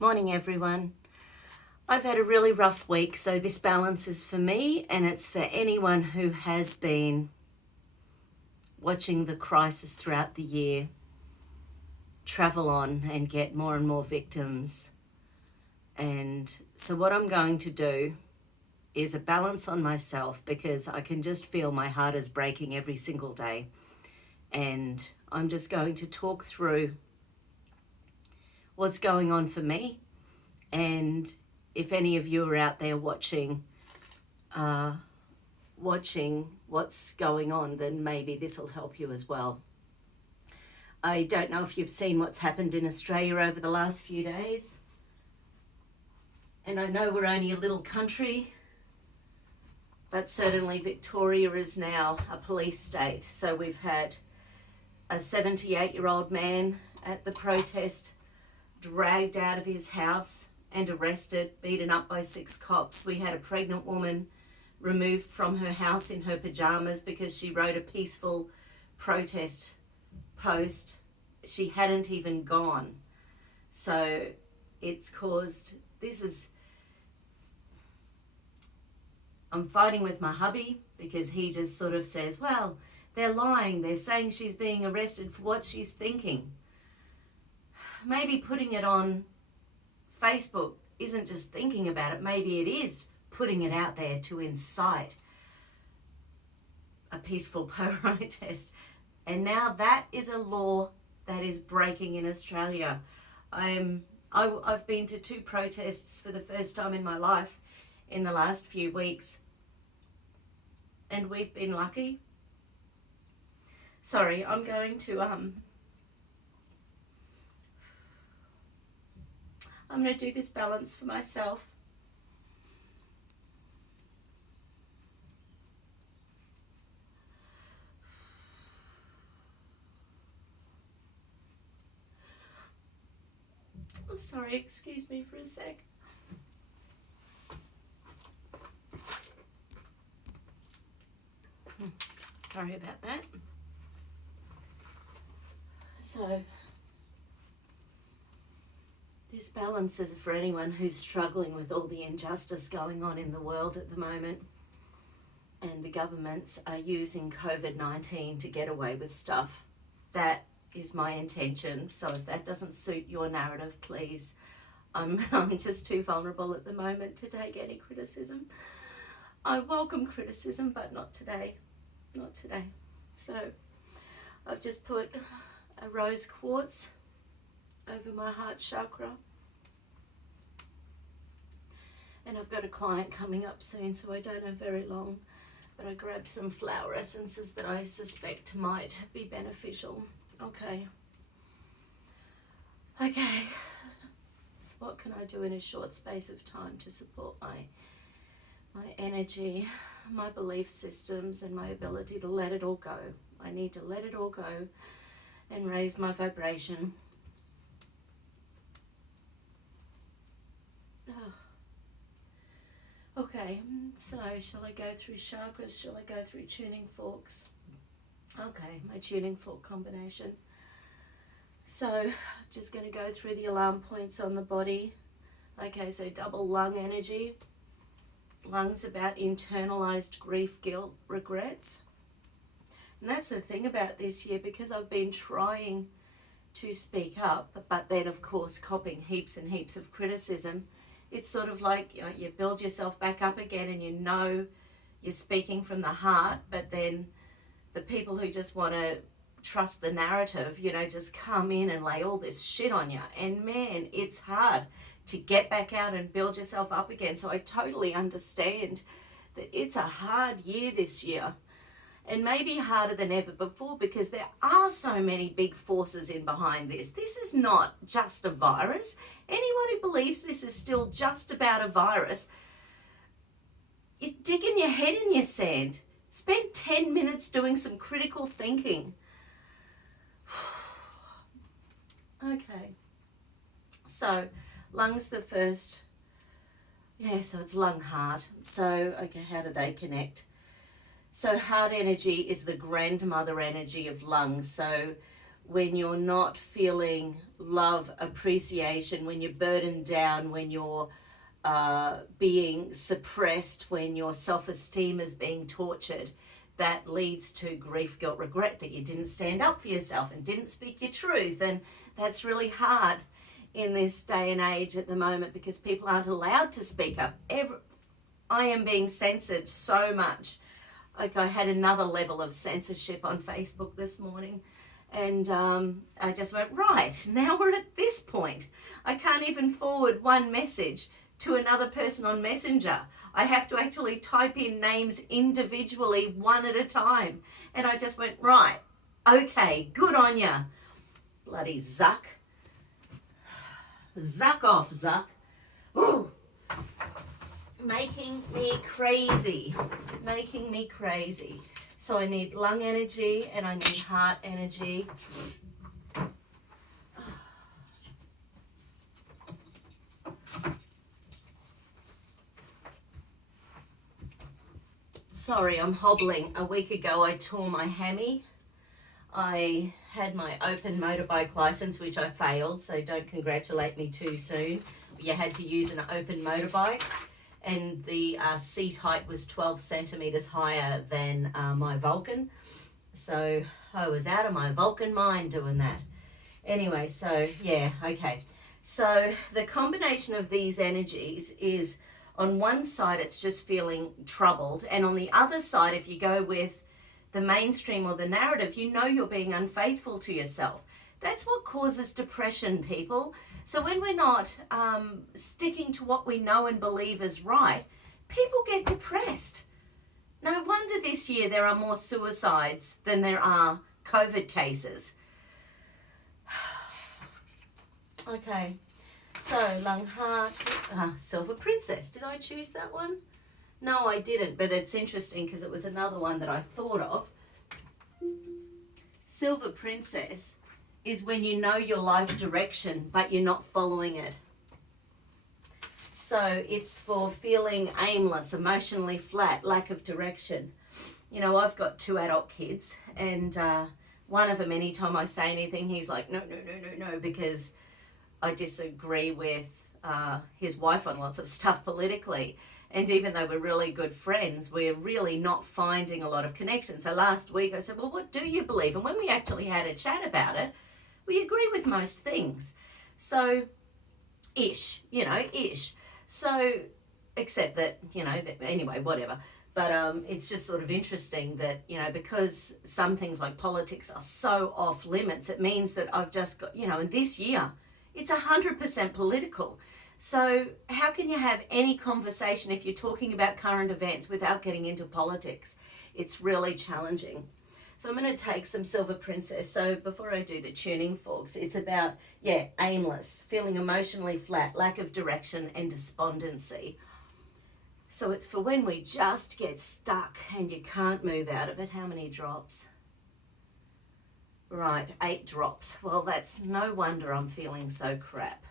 Morning everyone. I've had a really rough week, so this balance is for me and it's for anyone who has been watching the crisis throughout the year travel on and get more and more victims. And so what I'm going to do is a balance on myself, because I can just feel my heart is breaking every single day. And I'm just going to talk through what's going on for me, and if any of you are out there watching what's going on, then maybe this will help you as well. I don't know if you've seen what's happened in Australia over the last few days, and I know we're only a little country, but certainly Victoria is now a police state. So we've had a 78-year-old man at the protest dragged out of his house and arrested, beaten up by 6 cops. We had a pregnant woman removed from her house in her pajamas because she wrote a peaceful protest post. She hadn't even gone. So it's caused, I'm fighting with my hubby because he just sort of says, well, they're lying. They're saying she's being arrested for what she's thinking. Maybe putting it on Facebook isn't just thinking about it. Maybe it is putting it out there to incite a peaceful protest. And now that is a law that is breaking in Australia. I've been to 2 protests for the first time in my life in the last few weeks, and we've been lucky. Sorry, I'm going to do this balance for myself. Oh, sorry, excuse me for a sec. Sorry about that. So, this balance is for anyone who's struggling with all the injustice going on in the world at the moment, and the governments are using COVID-19 to get away with stuff. That is my intention. So if that doesn't suit your narrative, please. I'm just too vulnerable at the moment to take any criticism. I welcome criticism, but not today. Not today. So I've just put a rose quartz over my heart chakra, and I've got a client coming up soon, so I don't have very long, but I grabbed some flower essences that I suspect might be beneficial. Okay, so what can I do in a short space of time to support my energy, my belief systems, and my ability to let it all go? I need to let it all go and raise my vibration. Okay, so shall I go through chakras? Shall I go through tuning forks? Okay, my tuning fork combination. So, just going to go through the alarm points on the body. Okay, so double lung energy. Lungs about internalized grief, guilt, regrets. And that's the thing about this year, because I've been trying to speak up, but then of course copping heaps and heaps of criticism. It's sort of like, you know, you build yourself back up again, and you know you're speaking from the heart, but then the people who just want to trust the narrative, you know, just come in and lay all this shit on you. And man, it's hard to get back out and build yourself up again. So I totally understand that it's a hard year this year, and maybe harder than ever before, because there are so many big forces in behind this. This is not just a virus. Anyone who believes this is still just about a virus, you're digging your head in your sand. Spend 10 minutes doing some critical thinking. Okay, so lungs the first. Yeah, so it's lung, heart. So, okay, how do they connect? So heart energy is the grandmother energy of lungs. So when you're not feeling love, appreciation, when you're burdened down, when you're being suppressed, when your self-esteem is being tortured, that leads to grief, guilt, regret that you didn't stand up for yourself and didn't speak your truth. And that's really hard in this day and age at the moment because people aren't allowed to speak up. I am being censored so much. Like I had another level of censorship on Facebook this morning, and I just went, right, now we're at this point. I can't even forward one message to another person on Messenger. I have to actually type in names individually, one at a time. And I just went, right, okay, good on ya. Bloody Zuck. Zuck off, Zuck. Ooh. Making me crazy. Making me crazy. So I need lung energy and I need heart energy. Sorry, I'm hobbling. A week ago I tore my hammy. I had my open motorbike license, which I failed, so don't congratulate me too soon. You had to use an open motorbike, and the seat height was 12 centimeters higher than my Vulcan. So I was out of my Vulcan mind doing that. Anyway, so yeah, okay. So the combination of these energies is, on one side, it's just feeling troubled. And on the other side, if you go with the mainstream or the narrative, you know you're being unfaithful to yourself. That's what causes depression, people. So when we're not sticking to what we know and believe is right, people get depressed. No wonder this year there are more suicides than there are COVID cases. Okay. So, lung, heart, Silver Princess. Did I choose that one? No, I didn't, but it's interesting because it was another one that I thought of. Silver Princess is when you know your life direction, but you're not following it. So it's for feeling aimless, emotionally flat, lack of direction. You know, I've got 2 adult kids, and one of them, anytime I say anything, he's like, no, because I disagree with his wife on lots of stuff politically. And even though we're really good friends, we're really not finding a lot of connection. So last week I said, well, what do you believe? And when we actually had a chat about it, we agree with most things. So, ish. So, except that, anyway, whatever. But it's just sort of interesting that, because some things like politics are so off limits, it means that I've just got, and this year, it's 100% political. So how can you have any conversation if you're talking about current events without getting into politics? It's really challenging. So I'm going to take some Silver Princess. So before I do the tuning forks, it's about, aimless, feeling emotionally flat, lack of direction and despondency. So it's for when we just get stuck and you can't move out of it. How many drops? Right, 8 drops. Well, that's no wonder I'm feeling so crap.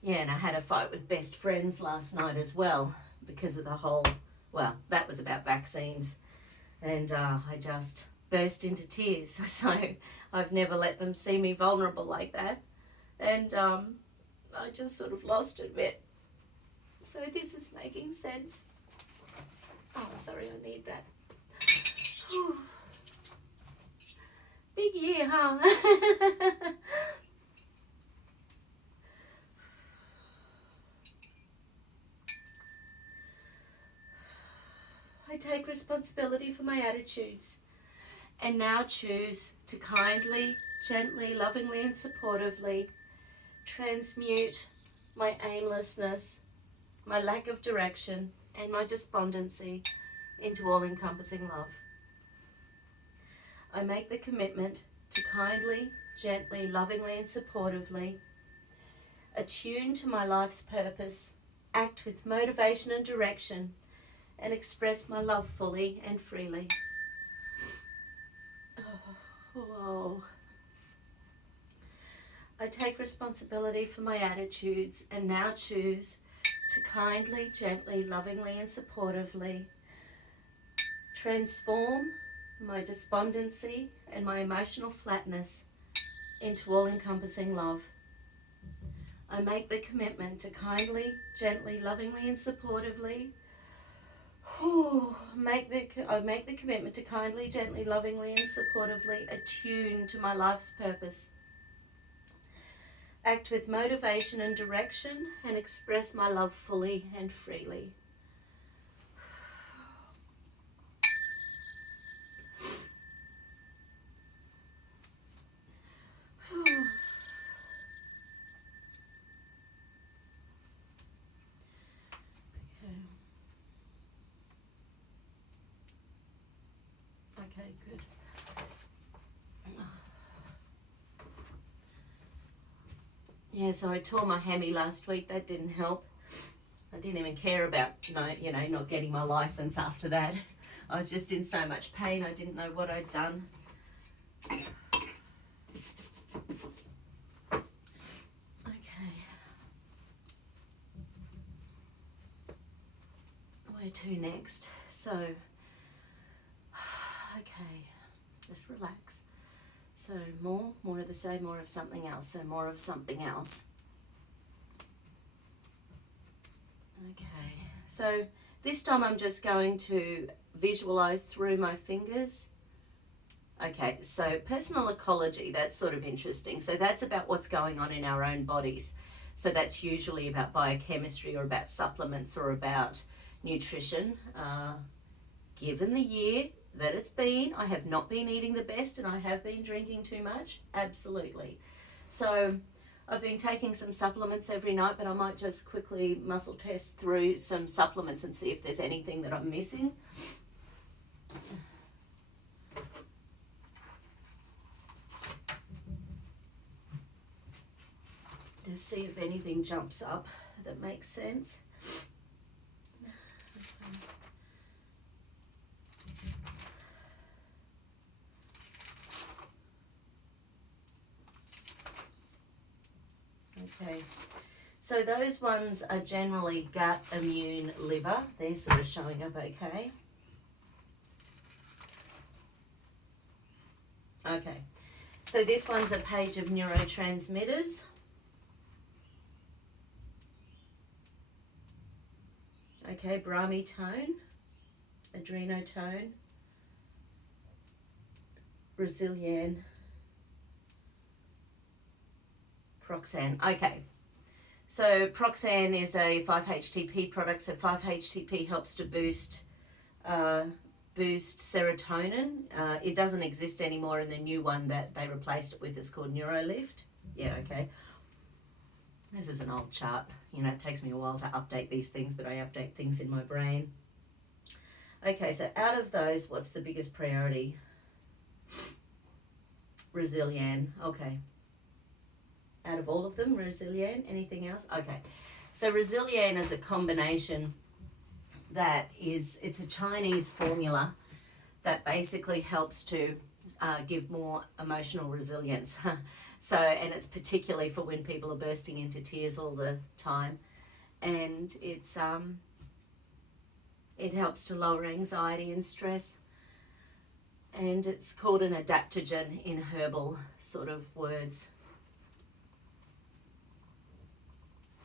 Yeah, and I had a fight with best friends last night as well because of the whole, that was about vaccines. And I just burst into tears. So I've never let them see me vulnerable like that. And I just sort of lost it a bit. So this is making sense. Oh, sorry, I need that. Big year, huh? I take responsibility for my attitudes and now choose to kindly, gently, lovingly and supportively transmute my aimlessness, my lack of direction and my despondency into all-encompassing love. I make the commitment to kindly, gently, lovingly and supportively attune to my life's purpose, act with motivation and direction, and express my love fully and freely. Oh. I take responsibility for my attitudes and now choose to kindly, gently, lovingly and supportively transform my despondency and my emotional flatness into all-encompassing love. I make the commitment to kindly, gently, lovingly and supportively I make the commitment to kindly, gently, lovingly and supportively attune to my life's purpose. Act with motivation and direction and express my love fully and freely. Okay, good. Yeah, so I tore my hammy last week. That didn't help. I didn't even care about, not getting my license after that. I was just in so much pain. I didn't know what I'd done. Okay. Where to next? So, okay, just relax. So more of the same, more of something else. So more of something else. Okay, so this time I'm just going to visualize through my fingers. Okay, so personal ecology, that's sort of interesting. So that's about what's going on in our own bodies. So that's usually about biochemistry or about supplements or about nutrition. Given the year that it's been, I have not been eating the best and I have been drinking too much, absolutely. So I've been taking some supplements every night, but I might just quickly muscle test through some supplements and see if there's anything that I'm missing. Just see if anything jumps up that makes sense. Okay, so those ones are generally gut, immune, liver. They're sort of showing up okay. Okay, so this one's a page of neurotransmitters. Okay, Brahmi tone, adrenotone, Brazilian, Proxan. Okay, so Proxan is a 5-HTP product. So 5-HTP helps to boost serotonin. It doesn't exist anymore, and the new one that they replaced it with is called Neurolift. Yeah, okay. This is an old chart. It takes me a while to update these things, but I update things in my brain. Okay, so out of those, what's the biggest priority? Brazilian. Okay. Out of all of them, Brazilian. Anything else? Okay. So Brazilian is a combination it's a Chinese formula that basically helps to give more emotional resilience. So, and it's particularly for when people are bursting into tears all the time, and it helps to lower anxiety and stress, and it's called an adaptogen in herbal sort of words.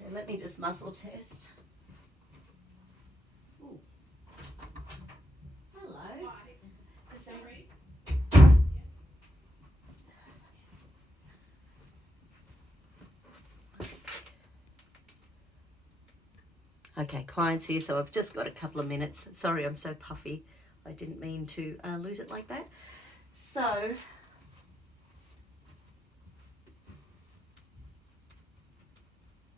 Okay, let me just muscle test. Ooh. Hello. Okay, clients here, so I've just got a couple of minutes. Sorry, I'm so puffy. I didn't mean to lose it like that. So,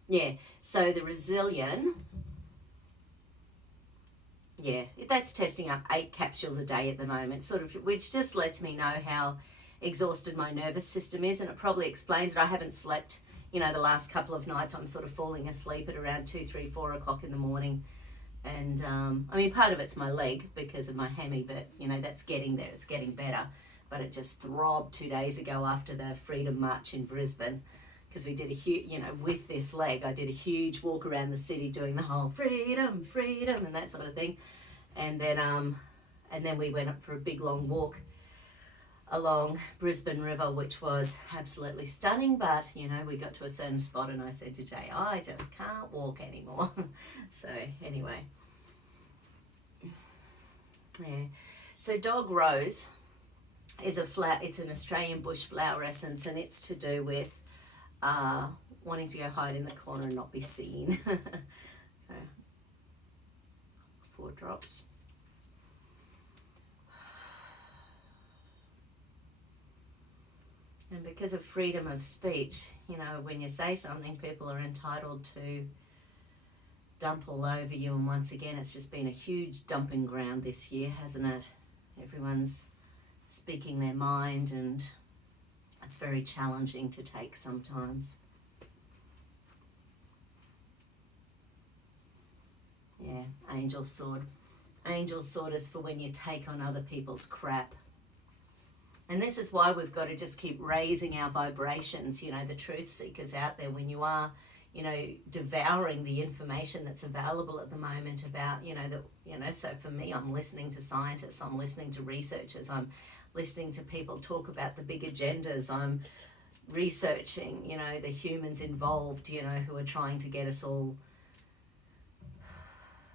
yeah, so the Brazilian, yeah, that's testing up 8 capsules a day at the moment, sort of, which just lets me know how exhausted my nervous system is, and it probably explains that I haven't slept. The last couple of nights I'm sort of falling asleep at around 2, 3, 4 o'clock in the morning. And part of it's my leg because of my hammy, but that's getting there. It's getting better. But it just throbbed 2 days ago after the Freedom March in Brisbane, because we did a huge, with this leg, I did a huge walk around the city doing the whole freedom, and that sort of thing. And then And then we went up for a big long walk along Brisbane River, which was absolutely stunning, but you know, we got to a certain spot and I said to Jay, I just can't walk anymore. So anyway, yeah. So Dog Rose is a flower, it's an Australian bush flower essence, and it's to do with wanting to go hide in the corner and not be seen. So, 4 drops. And because of freedom of speech, you know, when you say something, people are entitled to dump all over you. And once again, it's just been a huge dumping ground this year, hasn't it? Everyone's speaking their mind, and it's very challenging to take sometimes. Yeah, Angel Sword. Angel Sword is for when you take on other people's crap. And this is why we've got to just keep raising our vibrations, you know, the truth seekers out there. When you are, you know, devouring the information that's available at the moment about, you know, so for me, I'm listening to scientists, I'm listening to researchers, I'm listening to people talk about the big agendas, I'm researching, you know, the humans involved, you know, who are trying to get us all,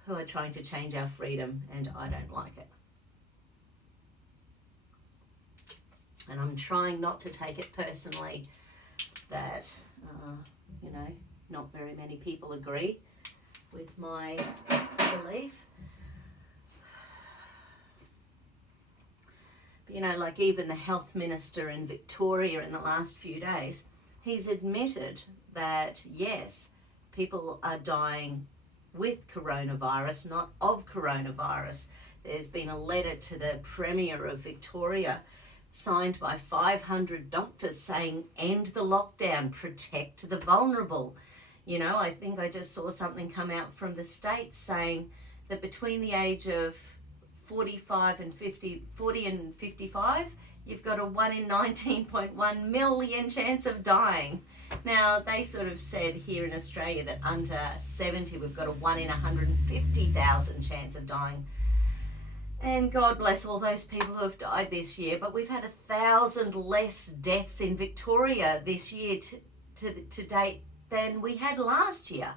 who are trying to change our freedom, and I don't like it. And I'm trying not to take it personally that, you know, not very many people agree with my belief. But, you know, like even the health minister in Victoria in the last few days, he's admitted that, yes, people are dying with coronavirus, not of coronavirus. There's been a letter to the Premier of Victoria signed by 500 doctors saying, end the lockdown, protect the vulnerable. You know, I think I just saw something come out from the States saying that between the age of 40 and 55, you've got a 1 in 19.1 million chance of dying. Now, they sort of said here in Australia that under 70, we've got a 1 in 150,000 chance of dying. And God bless all those people who have died this year, but we've had 1,000 less deaths in Victoria this year to date than we had last year.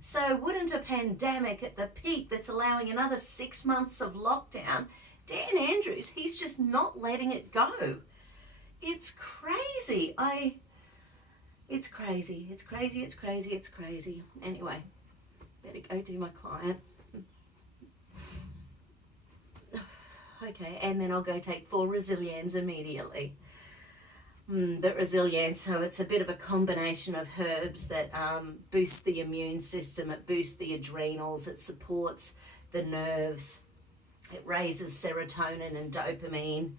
So wouldn't a pandemic at the peak that's allowing another 6 months of lockdown, Dan Andrews, he's just not letting it go. It's crazy. It's crazy. It's crazy. It's crazy. It's crazy. Anyway, better go do my client. Okay, and then I'll go take 4 Resilience immediately. But Resilience, so it's a bit of a combination of herbs that boost the immune system, it boosts the adrenals, it supports the nerves, it raises serotonin and dopamine,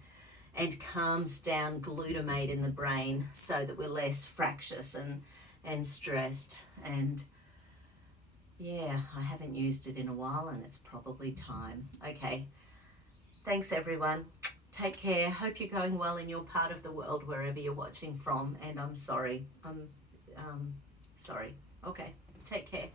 and calms down glutamate in the brain so that we're less fractious and stressed. And yeah, I haven't used it in a while and it's probably time. Okay. Thanks everyone. Take care. Hope you're going well in your part of the world, wherever you're watching from. And I'm sorry. I'm sorry. Okay. Take care.